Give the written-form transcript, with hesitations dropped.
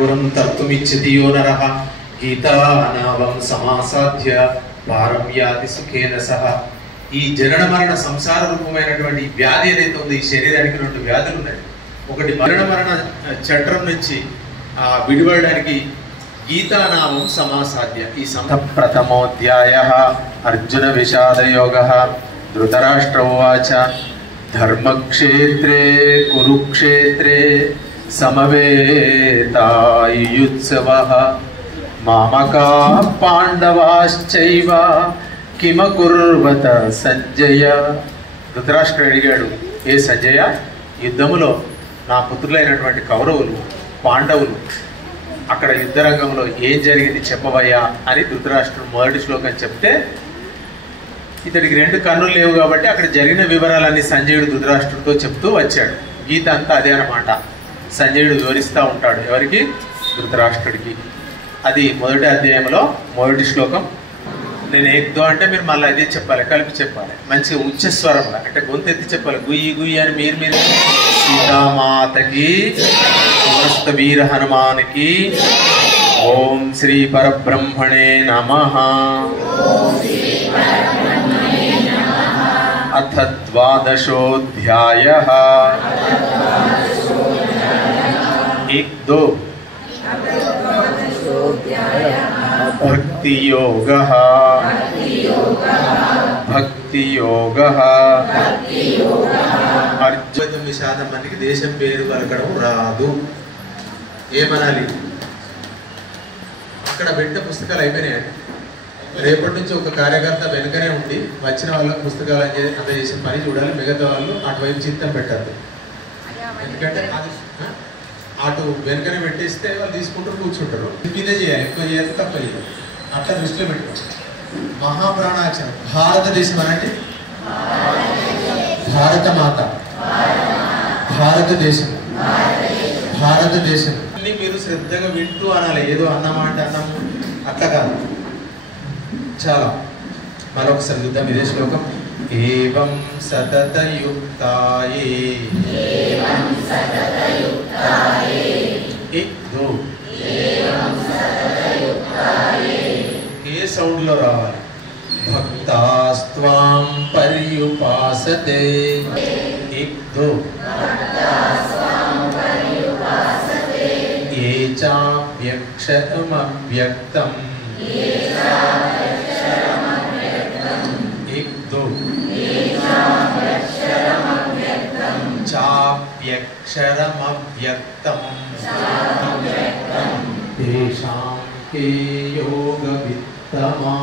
ఘోరం తర్తుమిచ్చతి యో నరః గీతానావం సమాసాధ్య పారం యాతి సుఖేన సహ. ఈ జనన మరణ సంసార రూపమైనటువంటి వ్యాధి ఏదైతే ఉందో, ఈ శరీరానికి 2 వ్యాధులు ఉన్నాయి. ఒకటి మరణ మరణ చట్రం నుంచి విడిపడడానికి గీతానామం సమాసాధ్య. ఈ ప్రథమోధ్యాయః అర్జున విషాదయోగః. ధృతరాష్ట్ర ఉవాచ ధర్మక్షేత్రే కురుక్షేత్రే సమవేతాయుత్సవః మామకా పాండవాశ్చైవ కిమకుర్వత సంజయ. ధృతరాష్ట్రుడు అడిగాడు, ఏ సంజయ, యుద్ధములో నా పుత్రులైనటువంటి కౌరవులు పాండవులు అక్కడ యుద్ధరంగంలో ఏం జరిగింది చెప్పవయ్యా అని ధృతరాష్ట్రుడు మొదటి శ్లోకం చెప్తే, ఇతడికి 2 కన్నులు లేవు కాబట్టి అక్కడ జరిగిన వివరాలన్నీ సంజయుడు ధృతరాష్ట్రుడితో చెప్తూ వచ్చాడు. గీత అంతా అదే అన్నమాట. సంజయుడు వివరిస్తూ ఉంటాడు ఎవరికి? ధృతరాష్ట్రుడికి. అది మొదటి అధ్యాయంలో మొదటి శ్లోకం. నేను ఏదో అంటే మీరు మళ్ళీ అదే చెప్పాలి, కలిపి చెప్పాలి, మంచిగా ఉచ్చస్వరంగా, అంటే గొంతు ఎత్తి చెప్పాలి. గుయ్యి గుయ్యి అని మీరు సీతామాతకి సమస్త వీర హనుమానికి ఓం శ్రీ పరబ్రహ్మణే నమః. అథ ద్వాదశోధ్యాయః. 1-2 భక్తి యోగః. భక్తి యోగః. అర్జున విషాదం మందికి దేశం పేరు పలకడం రాదు. ఏమనాలి? అక్కడ పెట్టిన పుస్తకాలు అయిపోయినాయండి. రేపటి నుంచి ఒక కార్యకర్త వెనుకనే ఉండి వచ్చిన వాళ్ళకి పుస్తకాలు అందజేసిన పని చూడాలి. మిగతా వాళ్ళు అటువైపు చిత్తం పెట్టద్దు. ఎందుకంటే అది అటు వెనుకనే పెట్టేస్తే వాళ్ళు తీసుకుంటూ కూర్చుంటారు. ఇదే చేయాలి, ఎక్కువ చేయాలి, తప్ప చేయాలి. అట్లా దృష్టిలో పెట్టుకోవచ్చు. మహాప్రాణాచరణ. భారతదేశం అనండి, భారత మాత, భారతదేశం, భారతదేశం అన్ని మీరు శ్రద్ధగా వింటూ అనాలి. ఏదో అన్నమా అంటే అన్నము అట్లా కాదు. చాలా మరొకసారి చూద్దాం ఇదే శ్లోకం. ఏవం సతతయుక్తాయే. ఏ సౌండ్ లో రావాలి? భక్తాస్త్వాం పర్యుపాసతే. ఏ చాప్యక్షరమవ్యక్తం. చాప్యక్షరమవ్యక్తం తేషాం కే యోగవిత్తమా.